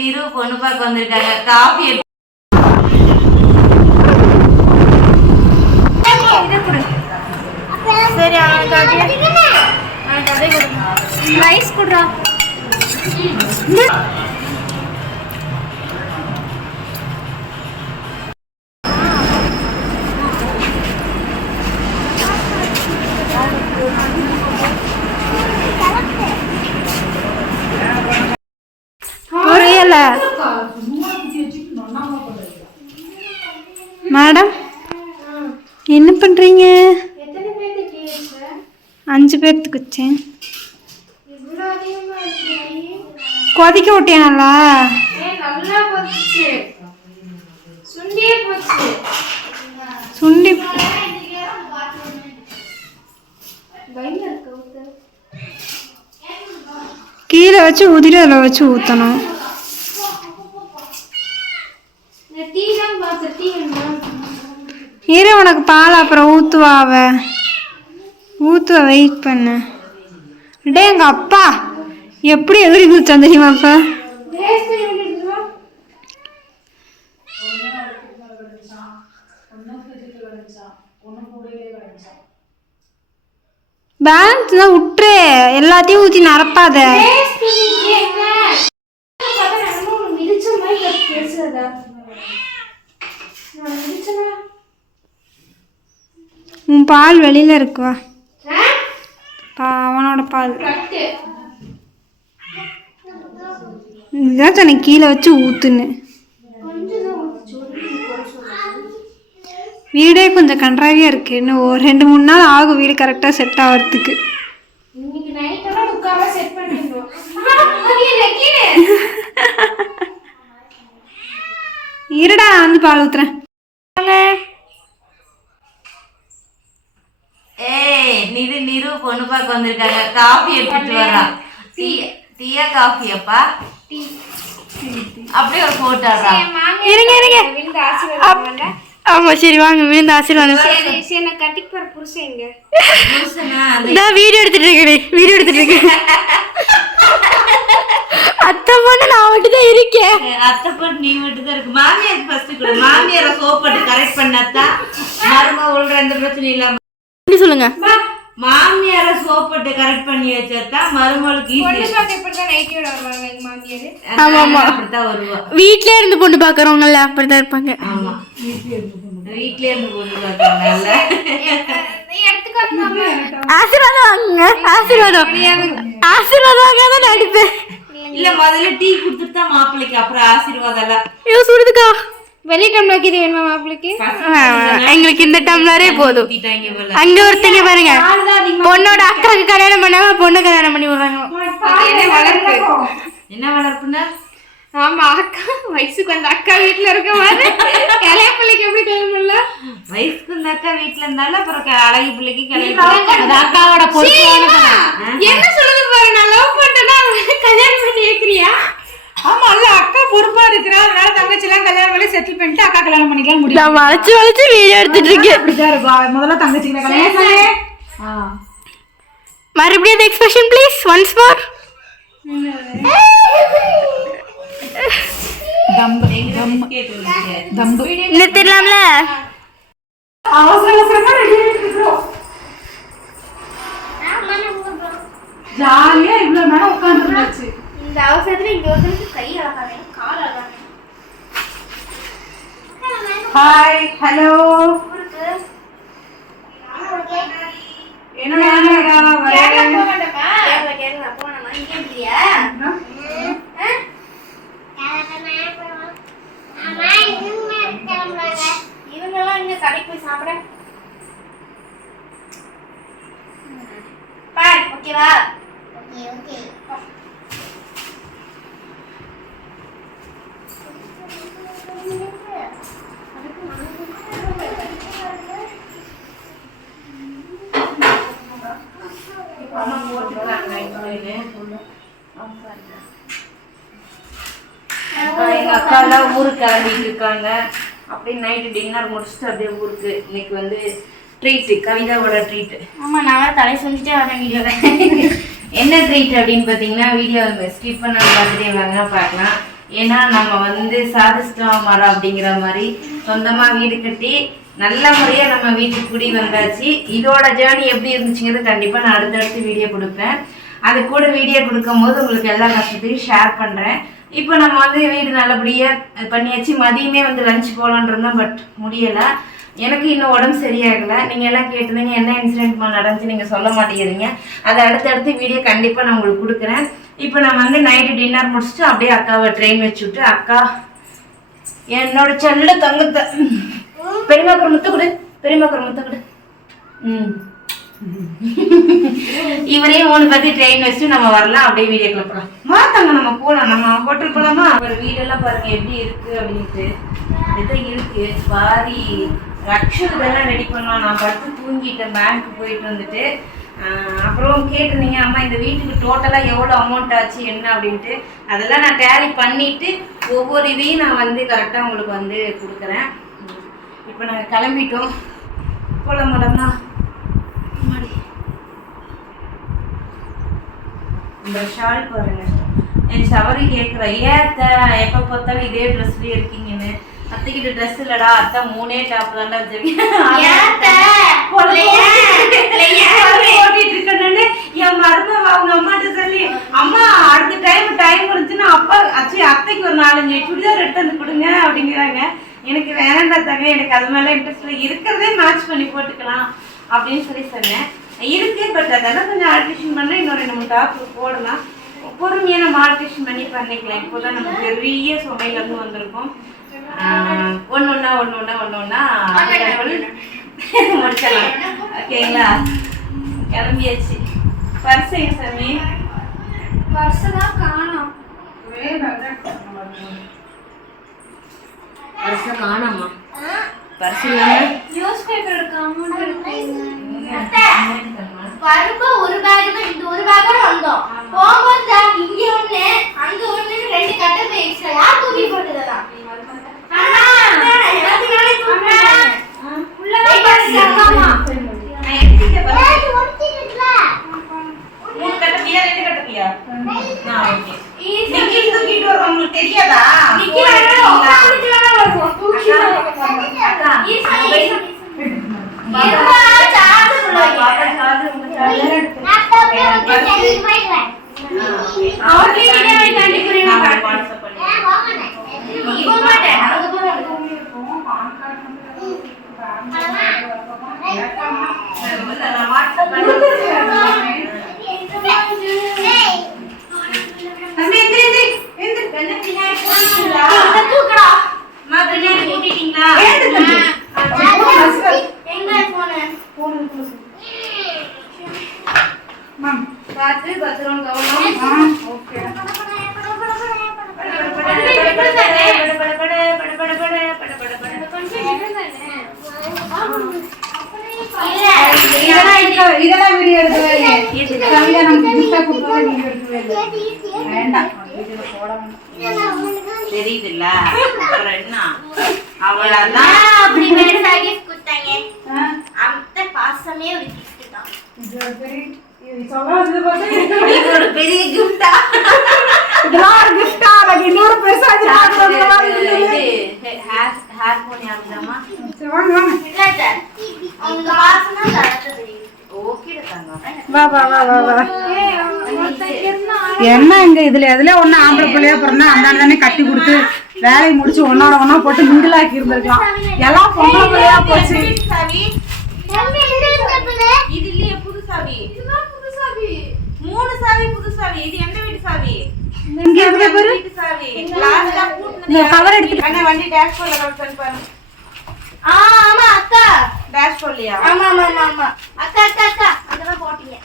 நிரு பொண்ணு பார்க்க வந்திருக்காங்க. காஃபி சரி ரைஸ் குடுறா. மேடம் என்ன பண்றீங்க? 5 பேர்த்துக்கு வச்சேன். கொதிக்க விட்டியானல்ல? சுண்டி கீழே வச்சு ஊதிட்டு அதில் வச்சு ஊற்றணும். இரு உனக்கு பால் அப்புறம் ஊற்றுவா. ஊற்றுவ வெயிட் பண்ணு. டே எங்கள் அப்பா எப்படி எதிரி குதிச்சான் தெரியுமாப்பா? பேலன்ஸ் தான் விட்டுரு, எல்லாத்தையும் ஊற்றி நிரப்பாத. உன் பால் வெளியில இருக்குவா, அவனோட பால். இதுதான் தன்னை கீழே வச்சு ஊத்துன்னு. வீடே கொஞ்சம் கன்றாவியா இருக்கு. இன்னும் ஒரு 2-3 நாள் ஆகும் வீடு கரெக்டா செட் ஆகிறதுக்கு. இருடா வந்து பால் ஊத்துறேன். நிரு பொண்ணு பார்க்க வந்திருக்காங்க. காஃபி எடுத்துட்டு வரா. டீயா காஃபியாப்பா? அப்படியே ஒரு போட்டாடுறா. இருங்க இருங்க. ஆமா சரி வாங்க விழுந்து ஆசீர்வாதம். வீடியோ எடுத்துட்டு இருக்கேன். அத்தை பொண்ணு நான் மட்டும் தான் இருக்கேன். அத்தை பொண்ணு நீ மட்டும் தான் இருக்கு. மாமியாருக்கு ஃபர்ஸ்ட் கொடு. மாமியாரை சோப் போட்டு கரெக்ட் பண்ணாதான் மருமகள் எந்த பிரச்சனையும் இல்லாம சொல்லுங்க. மாமியார சோப் போட்டு கரெக்ட் பண்ணி வச்சா மருமகளுக்கு வீட்லயே இருந்து பொண்ணு பாக்குறவங்கல்ல அப்படிதான் இருப்பாங்க. ஆமா வீட்லயே இருந்து பொண்ணு பாக்குறாங்கல்ல. ஆசீர்வாதம் வாங்குங்க. ஆசீர்வாதம் வாங்க தான் நடிப்பேன். இல்ல முதல்ல டீ குடுத்துட்டு தான் மாப்பிள்ளைக்கு, அப்புறம் ஆசீர்வாதம் எல்லாம். ஐயோ சுடுதுக்கா. வெளி டம்ளர் இது வேணுமா மாப்பிளைக்கு? எங்களுக்கு இந்த டம்ளரே போதும். அங்க ஒருத்தங்க பாருங்க, பொண்ணோட அக்காவுக்கு கல்யாணம் பண்ணாங்க, பொண்ணு கல்யாணம் பண்ணி விடுறாங்க. என்ன வளர்ப்புனா? ஆமா அக்கா வயசுக்கு அந்த அக்கா வீட்டுல இருக்க மாதிரி இளைய பிள்ளைக்கு எப்படி கல்யாணம் பண்ணல? வயசுக்கு அந்த அக்கா வீட்டுல இருந்தாலும் அப்புறம் அழகி பிள்ளைக்கு கல்யாணம். அக்காவோட பொறுப்பு என்ன சொல்லுது பாரு. நான் லவ் பண்ணிட்டேன்னா கல்யாணம் பண்ணி வைக்கிறியா? ஆமா இல்ல அக்கா பொறுப்பா இருக்கிறா, அதனால தங்கச்சி எல்லாம் கல்யாணம் பண்ணி செட்டில் பண்ணிட்டு அக்கா கல்யாணம் பண்ணிக்கலாம் முடியும். நான் வளைச்சு வீடியோ எடுத்துட்டு இருக்கேன். முதல்ல தங்கச்சி கல்யாணம். மறுபடியும் எக்ஸ்பிரஷன் ப்ளீஸ் ஒன்ஸ் மோர். நிறுத்திடலாம்ல? அவசரமா ரெடி ஆயிட்டு இருக்கோம். ஜாலியா இவ்வளவு நேரம் உட்கார்ந்து இருந்தாச்சு. இந்த அவசரத்துல இங்க ஒருத்தருக்கு கை அழகாவே கால் அழகாவே. Hi hello. என்ன கேரளா போக மாட்டேப்பா. கேரளா போனமா இங்க இல்லையா? இவங்கெல்லாம் இங்க கடைக்கு போய் சாப்பிட பாய். ஓகேவா? ஓகே. எங்க அக்கா எல்லாம் ஊருக்கு கிளம்பிட்டு இருக்காங்க. அப்படியே நைட்டு டின்னர் முடிச்சுட்டு அப்படியே ஊருக்கு. இன்னைக்கு வந்து ட்ரீட்டு, கவிதாவோட ட்ரீட்டு. ஆமா நான் தலை செஞ்சுட்டே வரேன் வீடியோவில். என்ன ட்ரீட் அப்படின்னு பார்த்தீங்கன்னா வீடியோ ஸ்கிப் பண்ண பார்த்துட்டே வாங்க பார்க்கலாம். ஏன்னா நம்ம வந்து சாதிச்சிட்டோம் மரம் அப்படிங்கிற மாதிரி சொந்தமாக வீடு கட்டி நல்ல முறையாக நம்ம வீட்டுக்கு குடி வந்தாச்சு. இதோட ஜேர்னி எப்படி இருந்துச்சுங்கிறது கண்டிப்பாக நான் அடுத்தடுத்து வீடியோ கொடுப்பேன். அது கூட வீடியோ கொடுக்கும்போது உங்களுக்கு எல்லா கஷ்டத்தையும் ஷேர் பண்ணுறேன். இப்போ நம்ம வந்து வீடு நல்லபடியாக பண்ணியாச்சு. மதியமே வந்து லஞ்ச் போகலான் இருந்தோம், பட் முடியலை. எனக்கு இன்னும் உடம்பு சரியாகலை. நீங்கள் எல்லாம் கேட்டிருந்தீங்க என்ன இன்சிடென்ட் நடந்துச்சு, நீங்கள் சொல்ல மாட்டேங்கிறீங்க. அதை அடுத்தடுத்து வீடியோ கண்டிப்பாக நான் உங்களுக்கு கொடுக்குறேன். இப்போ நான் வந்து நைட்டு டின்னர் முடிச்சுட்டு அப்படியே அக்காவை ட்ரெயின் வச்சு விட்டு, அக்கா என்னோட செல்ல தங்கத்தை பெரியமாக்குற முத்த கொடு, பெரியமாக்குற முத்த கொடு. இவரையும் 3 பத்தி ட்ரெயின் வச்சுட்டு நம்ம வரலாம். அப்படியே வீடியோ கிளப்பலாம். மாத்தாங்க, நம்ம போகலாம். நம்ம ஹோட்டல் போகலாமா? ஒரு வீடெல்லாம் பாருங்க எப்படி இருக்கு அப்படின்ட்டு. இதுதான் இருக்கு பாதி ரக்ஷு இதெல்லாம் ரெடி பண்ணலாம். நான் படுத்து தூங்கிட்டேன் பேங்க்கு போயிட்டு வந்துட்டு. அப்புறம் கேட்டிருந்தீங்க அம்மா இந்த வீட்டுக்கு டோட்டலாக எவ்வளோ அமௌண்ட் ஆச்சு என்ன அப்படின்ட்டு. அதெல்லாம் நான் டேலி பண்ணிவிட்டு ஒவ்வொரு இதையும் நான் வந்து கரெக்டாக உங்களுக்கு வந்து கொடுக்குறேன். இப்போ நாங்கள் கிளம்பிட்டோம். போகலாம் மேடம்னா இந்த ஷால் பாருங்க. என் சவரி கேட்குற ஏத்த எப்போ பார்த்தாலும் இதே ட்ரெஸ்லேயே இருக்கீங்கன்னு. அத்தைக்கிட்ட ட்ரெஸ் இல்லடா, அத்தை 3 டாப் தான்டா போட்டிட்டு இருக்கேன்னு என் மருமக அவங்க அம்மாட்ட சொல்லி, அம்மா அடுத்த டைம் இருந்துச்சுன்னா அப்பா அத்தைக்கு ஒரு 4-5 சுடிதார் எடுத்து வந்து கொடுங்க அப்படிங்கிறாங்க. எனக்கு வேணாண்டா தாங்க, எனக்கு அது மேலே இன்ட்ரெஸ்ட் இல்லை, இருக்கிறதே மேட்ச் பண்ணி போட்டுக்கலாம் அப்படின்னு சொன்னேன். இருக்கு, பட் அதெல்லாம் கொஞ்சம் ஆல்ட்ரேஷன் பண்ணால் இன்னும் 2-3 டாப் போடலாம். பொறுமையாக நம்ம ஆல்ட்ரேஷன் பண்ணிக்கலாம். இப்போதான் நம்ம பெரிய சுமையிலேருந்து வந்திருக்கோம். ஒன்னொன்னா முடிச்சலாம். ஓகேங்களா? கிளம்பியாச்சு. பர்ஸ் எங்க சாமி? பர்ஸ் தான் காணோம். பர்ஸ் காணோமா? பர்ஸ் இல்லாம நியூஸ் பேப்பர் இருக்கு, அமௌண்ட் இருக்கு. வரும்போ ஒரு பேக் தான், இந்த ஒரு பேக்கோட வந்தோம். போகும்போது இங்க ஒண்ணு அங்க ஒண்ணு 2 கட்டை போயிடுச்சு. யார் தூக்கி போட்டதெல்லாம்? அண்ணா எனக்கு நாளை தூக்குறேன். உள்ளதான் பர்ஸ் அம்மா. நான் எடுத்துட்டேன் பர்ஸ். ஏய் ஒட்டிட்டல. 3 கட்டப்பியா 2 கட்டப்பியா? நான் ஓகே. நீங்க தூக்கிட்டு வர உங்களுக்கு தெரியாதா? நிக்கி வரணும். உட்கார்ந்துட்டே வருவோம். தூக்கி அக்கா இருமா சார்ஜ் சொல்லுங்க. பாப்பா சார்ஜ் உங்க சார்ஜ் லேப்டாப்ல வந்து செல்லி போயிடுறேன். அவர்கிட்ட வீடியோ எடுத்தாண்டி புரியமா வாட்ஸ்அப் பண்ணி இப்போ மாட்டேன். அங்க போறோம். நான் வாட்ஸ்அப் பண்ணி தம்பி எந்திரி என்ன பின்னாடி போறீங்களா? தூக்குடா. மா பின்னாடி கூட்டிட்டீங்களா? எங்க போன? பார்த்து பத்திரம் கவனம். ஓகே. இதெல்லாம் வீடியோ எடுக்கவே கவிதா நமக்கு கிஃப்டா கொடுத்தா வீடியோ எடுக்கவே இல்லை. வேண்டாம், வீடியோல போடணும். தெரியுதுல்ல அப்புறம் என்ன அவ்வளவுதான். அப்படி பெருசா gift கொடுத்தாங்க. அந்த பாசமே ஒரு gift தான். இது ஒரு பெரிய இது சொல்லாதது பார்த்தா இது ஒரு பெரிய கிஃப்டா? இதெல்லாம் ஒரு gift ஆ? அது இன்னொரு பெருசா ஹேர் போன் யாருதாமா? சரி வாங்க வாங்க. இல்ல அவங்க பாசம் தான் தரது தெரியும். ஓகே தாங்க. வா வா வா வா வா. என்ன இங்க இதுல எதுல ஒண்ணு ஆம்பளை பிள்ளையா பிறந்தா அந்த தானே கட்டி கொடுத்து வேலையை முடிச்சு ஒன்னோட ஒன்னா போட்டு மிங்கிள் ஆக்கி இருந்திருக்கலாம். எல்லாம் பொம்பளை பிள்ளையா போச்சு. சாவி இது இல்லையே, புது சாவி. இதுதான் புது சாவி. 3 சாவி புது சாவி. இது எந்த வீட்டு சாவி? இங்க எதுல பாரு. வீட்டு சாவி. லாஸ்டா பூட்னது. இந்த கவர் எடுத்து அண்ணா வண்டி டேஷ்போர்ட்ல கவுண்ட் பாரு. ஆமா அக்கா. டேஷ்போர்ட்லயா? ஆமா ஆமா ஆமா அக்கா அக்கா அக்கா அதெல்லாம் போட்டீங்க.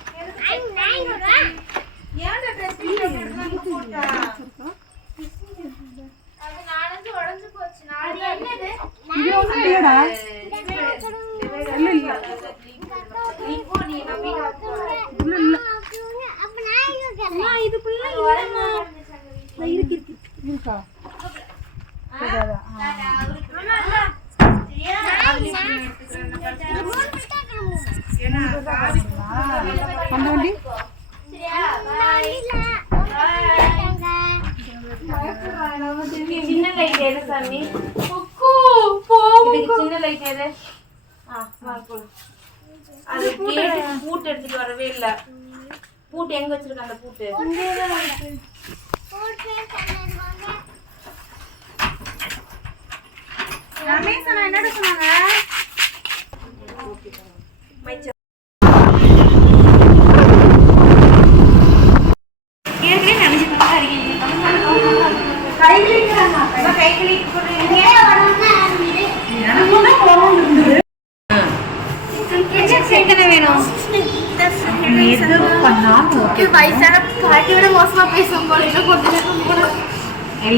ஏன்டா ட்ரெஸ் போட்டா? அது நானே உடைஞ்சு போச்சு. நாளை என்னது? இது ஒண்ணும் இல்லடா. இல்ல இல்ல. நீ போ, நீ நம்பி அம்மா இதுக்குள்ள இல்லம்மா. இருக்கா? அந்த வண்டி சரியா? பாய். எது சாமி? அக்கா பாவம் இதுக்கு சின்ன லைட் எது? வா போலாம். அது கேட்டு பூட்டு எடுத்துட்டு வரவே இல்ல. பூட்டு எங்க வச்சிருக்க அந்த பூட்டு? ரமேஷ் அண்ணா என்னடா சொன்னாங்க? ஏற்கனவே நினைச்சிட்டு தான் இருக்கீங்க. கை கழுவிக்கிறாங்க. கை கழுவி போடுறீங்க. எனக்கும் தான் கோவம் இருந்தது. எத்தனை வேணும்? எது பண்ணாலும் ஓகே. வயசான பாட்டியோட மோசமா பேசும் போல இன்னும் கொஞ்சம் நேரம் போல.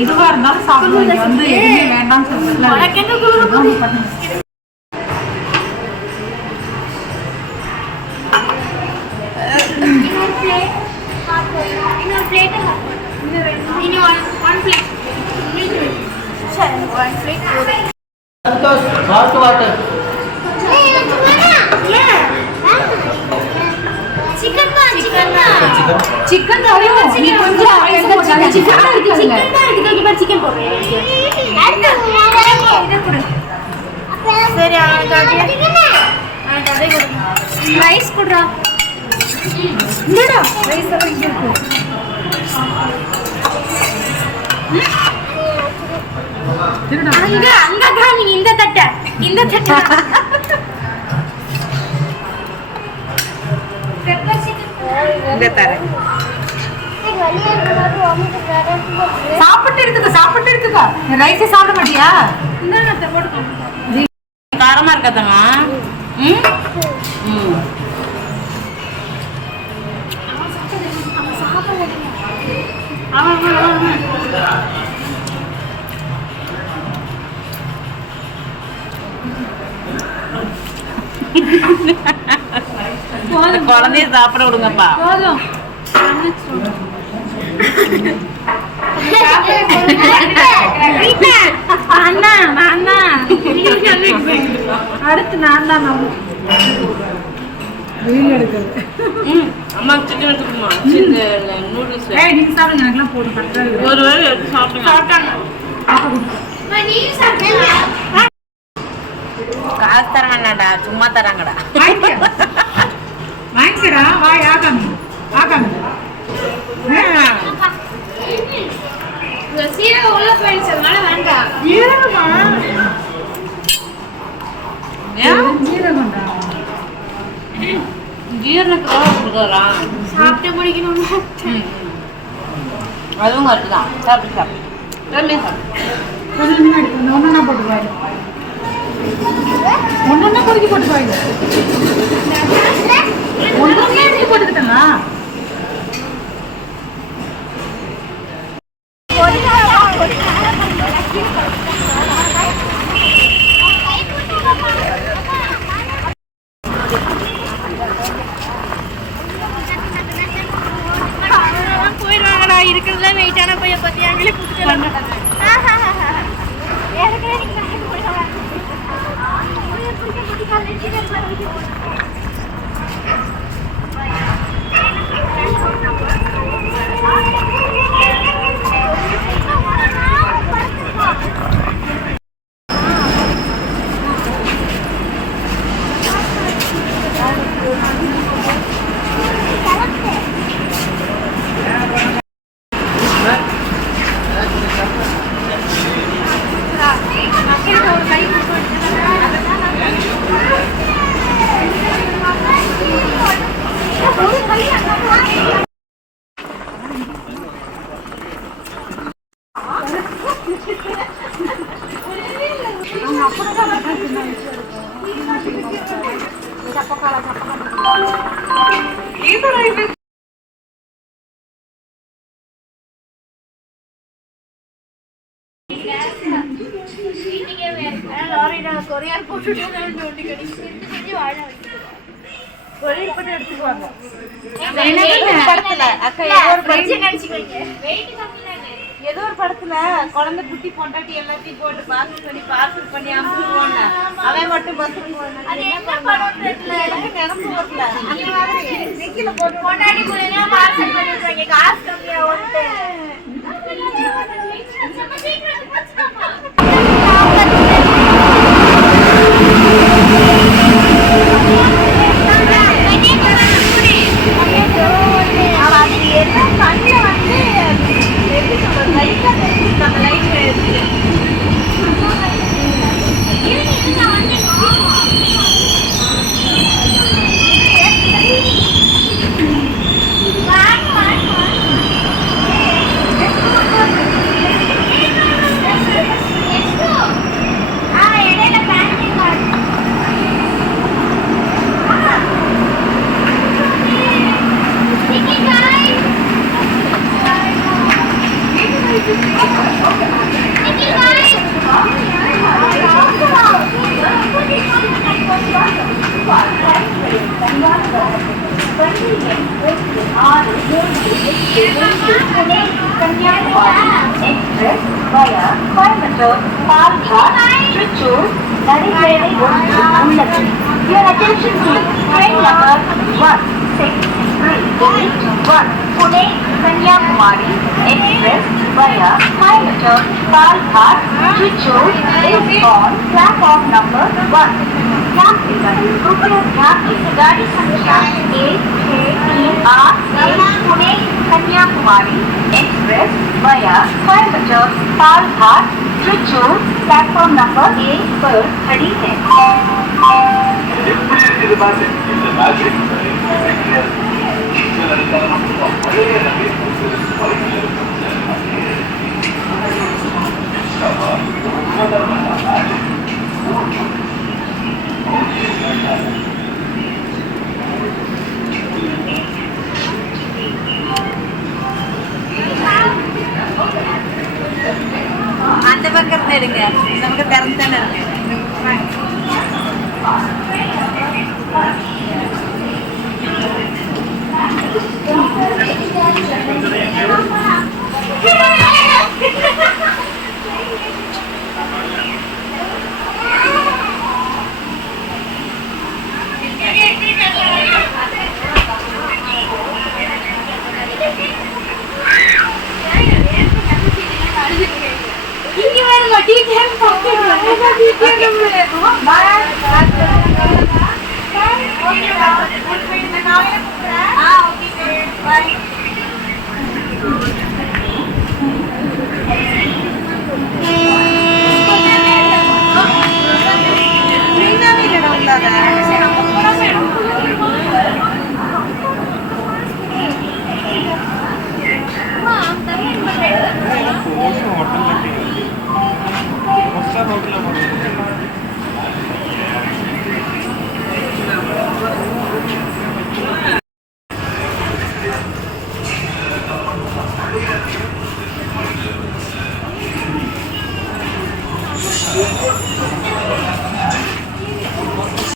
எதுவா இருந்தாலும் சாப்பிடுவோம். இங்க வந்து எதுவுமே வேண்டாம்னு சொல்றதுல உனக்கு என்ன குளிர் இன்னொரு பிளேட் இனி ஒன் பிளேட் சரி ஒன் பிளேட் போதும். சிக்கன் தான் சிக்கன் தரையும் நீ கொஞ்சம் சிக்கன் இருக்கு. சிக்கன் போடுறேன் சரி அதே கொடு ரைஸ் கொடுறா இல்லடா ரைஸ் எல்லாம் இங்க இருக்கு. அங்க அங்கதான் நீ இந்த தட்டை இந்த தரேன். சாப்பிட்டு எடுத்துக்க. ரைஸே சாப்பிட மாட்டியா? காரமா இருக்காதம்மா. குழந்தைய சாப்பிட விடுங்கப்பா. போதும். அண்ணா அடுத்து நான் தான் வெயில் எடுக்கிறது. அம்மா சிக்கன் எடுத்துக்கணுமா? நூடுல்ஸ் நீங்க சாப்பிடுங்க. எனக்குலாம் போட்டு பண்றது ஒரு வேளை எடுத்து சாப்பிட்டாங்க. காசு தராங்கடா, சும்மா தராங்கடா. வாங்கிக்கடா. வாய் ஆகாமி சீரகம் உள்ள போயிடுச்சு, அதனால வேண்டாம். ஜீரகம்டா. ஜீரணத்துக்காக கொடுக்குறா. சாப்பிட்டு முடிக்கணும். அதுவும் கரெக்டு தான். சாப்பிட்டு கொஞ்சம் முன்னாடி ஒன்னா போட்டுக்குவாங்க. ஒன்னா கொதிக்க போட்டுக்குவாங்க. ஒன்னா போட்டுக்கிட்டா போயிடுவாங்கடா. இருக்கிறதுல வெயிட்டான பைய பத்தி அங்கே கொரியார் போட்டு கொரியர் பண்ணி எடுத்துக்குவாங்க. ஏதோ ஒரு படத்துல குழந்தை குட்டி பொண்டாட்டி எல்லாத்தையும் போட்டு பார்சல் பண்ணி அனுப்பிடுவாங்க. அவன் மட்டும் பஸ் நினைப்பு வரல. அந்த மாதிரி நெக்கில போட்டு பொண்டாட்டி பிள்ளைங்க பார்சல் பண்ணிடுவாங்க. காசு கம்மியா ஓட்டு via Coimbatore, Palghat, Trichy, Narikere உள்ளது. Your attention please. Train number 16381 Pune, Kanyakumari Express via Coimbatore, Palghat, Trichy is on platform number 1. यात्रीगण कृपया ध्यान दें गाड़ी संख्या 1638 पुणे कन्याकुमारी एक्सप्रेस वया कोयम्बटूर पालघाट त्रिचूर प्लेटफॉर्म नंबर 1 पर खड़ी है. அந்த பக்கம் எடுங்க, நமக்கு திறந்து தானே இருக்கு. இங்க வேற டீச்சர் होटल